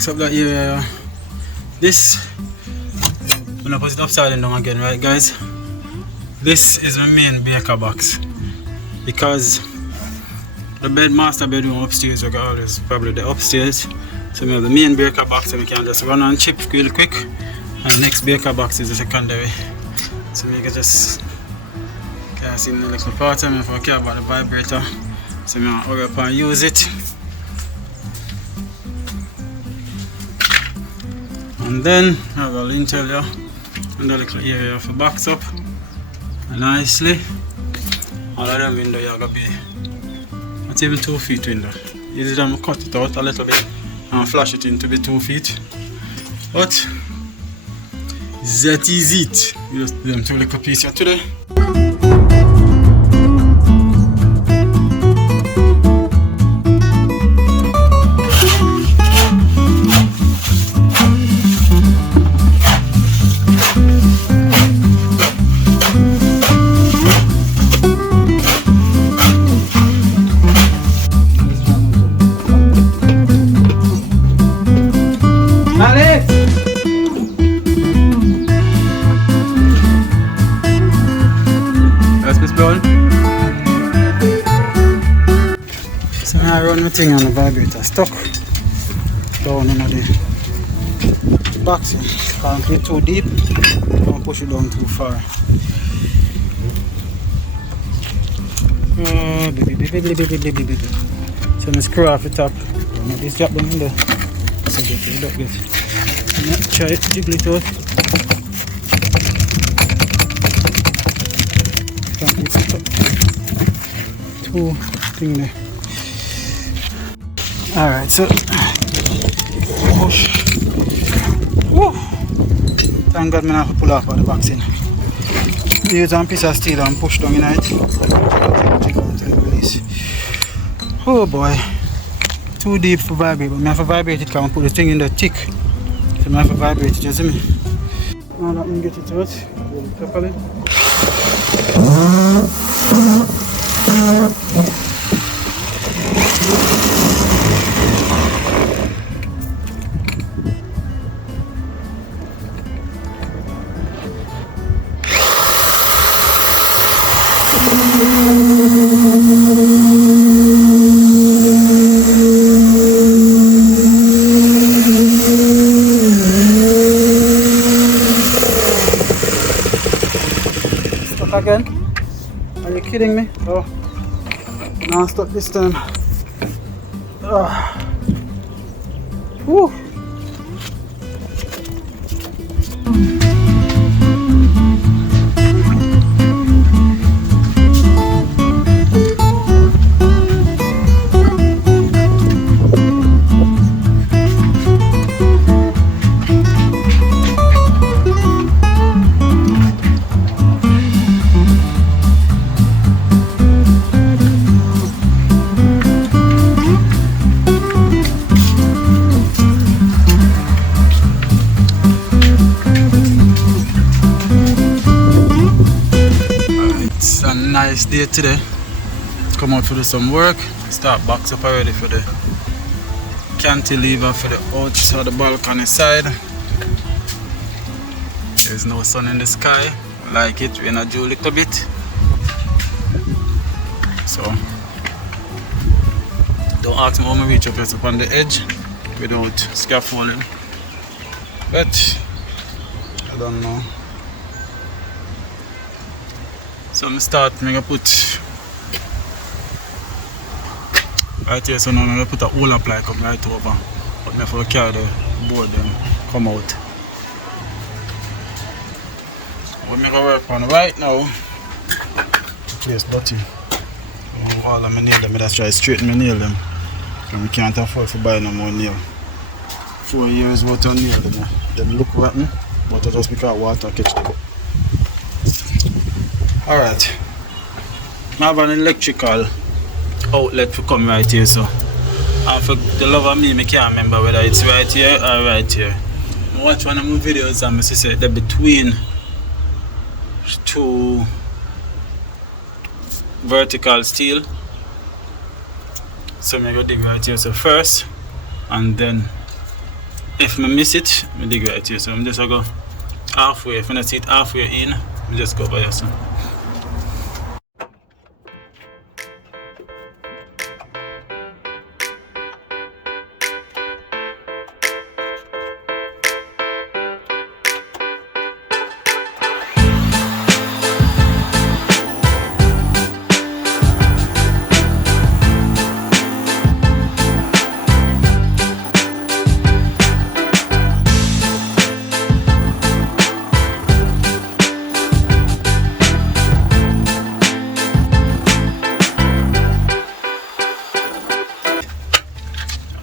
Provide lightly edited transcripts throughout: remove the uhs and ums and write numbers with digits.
box up that area. This, I'm gonna put it upside down again, right guys? This is my main breaker box because the master bedroom upstairs, we can always probably the upstairs. So we have the main breaker box and we can just run on chip real quick. And the next breaker box is the secondary. So we can just see the little part of me if I care about the vibrator. So I'm going to hurry up and use it. And then I have a lintel here and the little area for box up nicely. All of them window here are going to be not even 2 feet window. Easy to cut it out a little bit and flash it into the 2 feet. But that is it. We just do them 2 little pieces here today. So I run the thing on the vibrator stuck down in the box. Can't get too deep, don't push it down too far. So I screw off the top. This drop down in there. So get it up good. Try it, jiggle it out. Can't get stuck. 2 things there. Alright, so push. Woo! Thank God I have to pull off the box in. Use a piece of steel and push down in it. Oh boy. Too deep for vibrate, but I have to vibrate it because I put the thing in the thick. So I have to vibrate it, you see me? Now that I get it out, really properly. Stuck again? Are you kidding me? Oh, now stuck this time. Whew. Nice day today. Come out to do some work. Start box up already for the cantilever for the outside the balcony side. There's no sun in the sky. I like it. We're gonna do a little bit. So don't ask me how I reach up here up on the edge without scaffolding. But I don't know. So I'm gonna put right here, so now I'm gonna put a whole up like up right over. But I have to carry the board and come out. What I'm gonna work on right now, place dirty. All of my nails, I just try to straighten my nails them. And we can't afford to buy no more nails. 4 years worth of nails, them look rotten, but just because water catch them. Alright, I have an electrical outlet to come right here, so and for the love of me, I can't remember whether it's right here or right here. I watch one of my videos and I say they're between 2 vertical steel. So I'm going to dig right here so first, and then if I miss it, I dig right here. So I'm just going to go halfway. If I see it halfway in, I just go by yourself.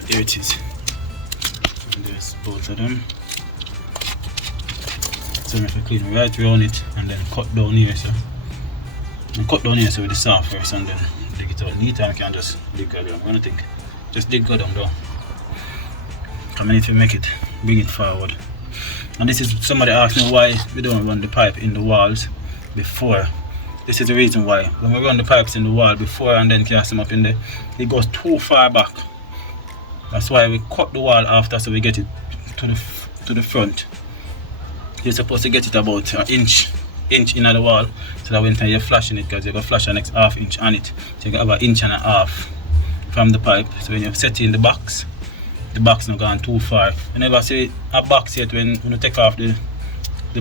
There it is. And there's both of them. So if I clean right around it and then cut down here, so and cut down here so with the saw first and then dig it out neat, and I can just dig it down. I'm gonna think. Just dig it down. I need to make it, bring it forward. And this is, somebody asked me why we don't run the pipe in the walls before. This is the reason why. When we run the pipes in the wall before and then cast them up in there, it goes too far back. That's why we cut the wall after, so we get it to the front. You're supposed to get it about an inch in the wall, so that when you're flashing it, because you're going to flash the next ½ inch on it, so you have an inch and a half from the pipe. So when you set it in the box not gone too far. You never see a box yet when you take off the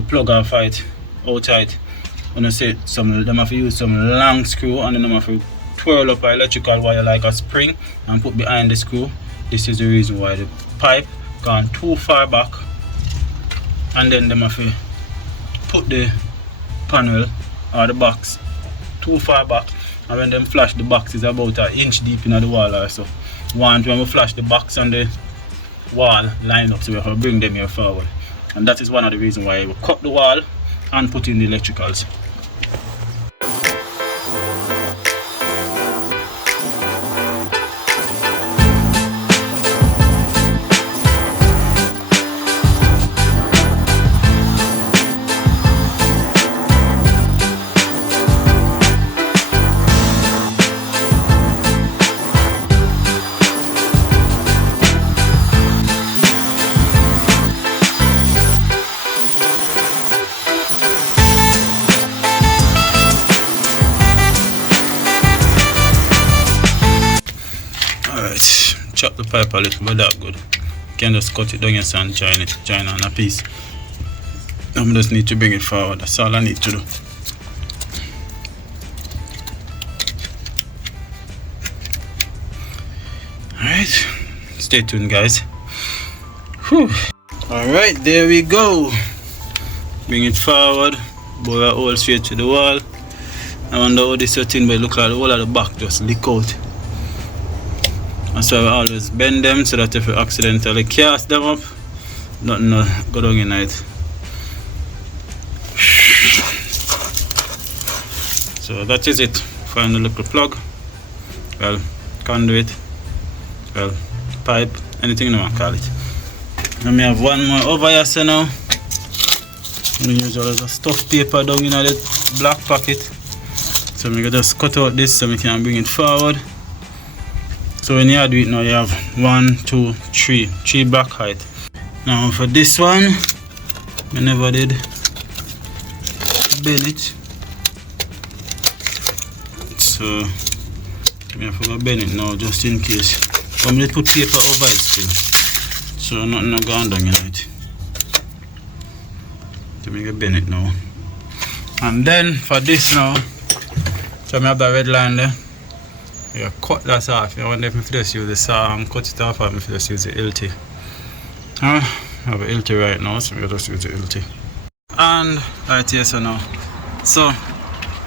plug and fight outside. When you say them have to use some long screw, and then them have to twirl up an electrical wire like a spring and put behind the screw. This is the reason why the pipe gone too far back, and then them have to put the panel or the box too far back, and when them flash, the box is about an inch deep in the wall or so. When we flash, the box and the wall line up, so we have to bring them here forward. And that is one of the reasons why we cut the wall and put in the electricals. Chop the pipe a little, but that good. You can just cut it down and join on a piece. I just need to bring it forward. That's all I need to do. Alright, stay tuned, guys. Alright, there we go. Bring it forward, bore it all straight to the wall. I wonder how this thing will look like the whole of the back just leak out. That's why we always bend them, so that if you accidentally cast them up, nothing go down in it. So that is it. Find the little plug, well, conduit, well, pipe, anything you want to call it. Let me have one more over here, so now. We usually just stuff paper down in the black pocket. So we can just cut out this so we can bring it forward. So when you do it now, you have 1, 2, 3 back height. Now for this one, I never did bend it. So I have to bend it now just in case. I'm going to put paper over it still, so nothing going down in it. So I'm going to bend it now. And then for this now, so I have the red line there. You cut that off. I wonder if I just use the saw and cut it off, or if I just use the LT. I have an LT right now, so we just use the LT. And right here, so now. So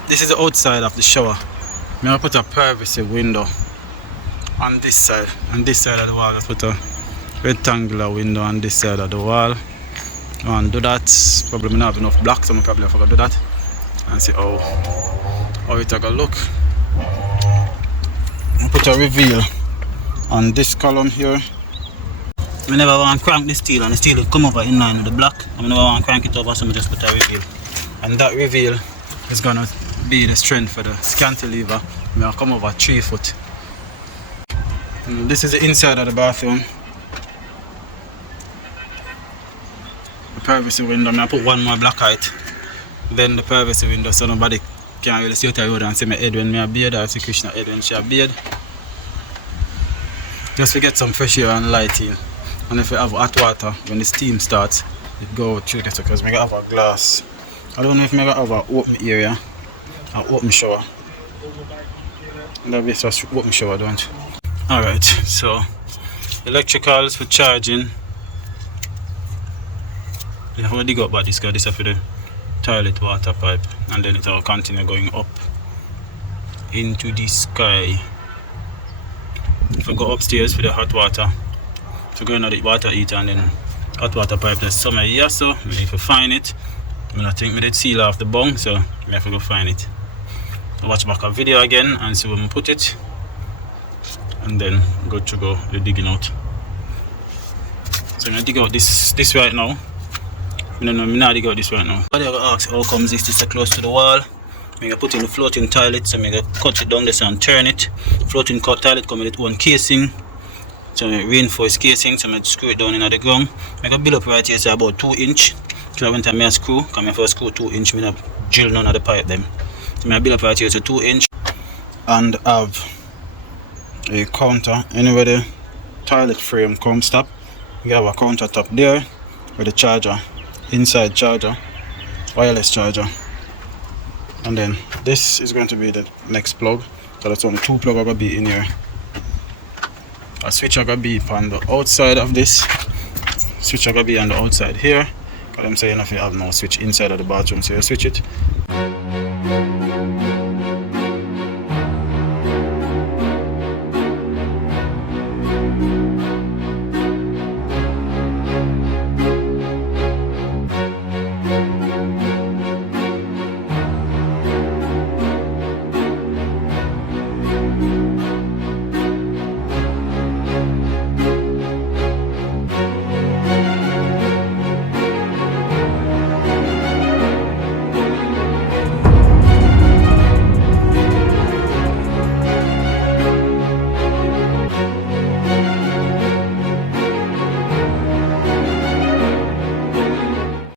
this is the outside of the shower. I'm going to put a privacy window on this side. On this side of the wall, I put a rectangular window on this side of the wall. I want to do that. Probably not have enough blocks, so I'm probably have to do that and see how it going to look. Put a reveal on this column here. I never want to crank the steel, and the steel will come over in line with the block. I never want to crank it over, so I just put a reveal. And that reveal is going to be the strength for the cantilever. I'm going to come over 3 foot. And this is the inside of the bathroom. privacy window. I put one more black height. Then the privacy window so nobody can really see out the road and see my head when I beard or see Krishna head when she a beard. Just to get some fresh air and lighting. And if you have hot water, when the steam starts, it go through this because I have a glass. I don't know if I have an open area, an open shower. That'll be just open shower, don't you? Alright, so electricals for charging. You have to dig up by this guy, this is for the toilet water pipe, and then it will continue going up into the sky. If I go upstairs for the hot water, so go into the water heater and then hot water pipe, there's somewhere here, so if I find it, I think we did seal off the bung, so I have to go find it. I'll watch back a video again and see where I put it, and then go the digging out. So I'm gonna dig out this right now. I'm not dig out this right now. But I will ask how comes this is so close to the wall. I'm gonna put in the floating toilet, so I'm gonna cut it down this and turn it. Floating toilet come with its own casing. So I reinforced casing, so I'm gonna screw it down in the ground. I'm gonna build up right here, so about 2 inch. So I went and made a screw, because I first screw 2 inch, I'm gonna drill none of the pipe them. So I'm gonna build up right here, so 2 inch. And have a counter anywhere the toilet frame comes stop. You have a counter top there with the charger, inside charger, wireless charger. And then this is going to be the next plug. So that's only 2 plugs are going to be in here. A switch are going to be on the outside of this. Switch are going to be on the outside here. But I'm saying if you have no switch inside of the bathroom, so you switch it.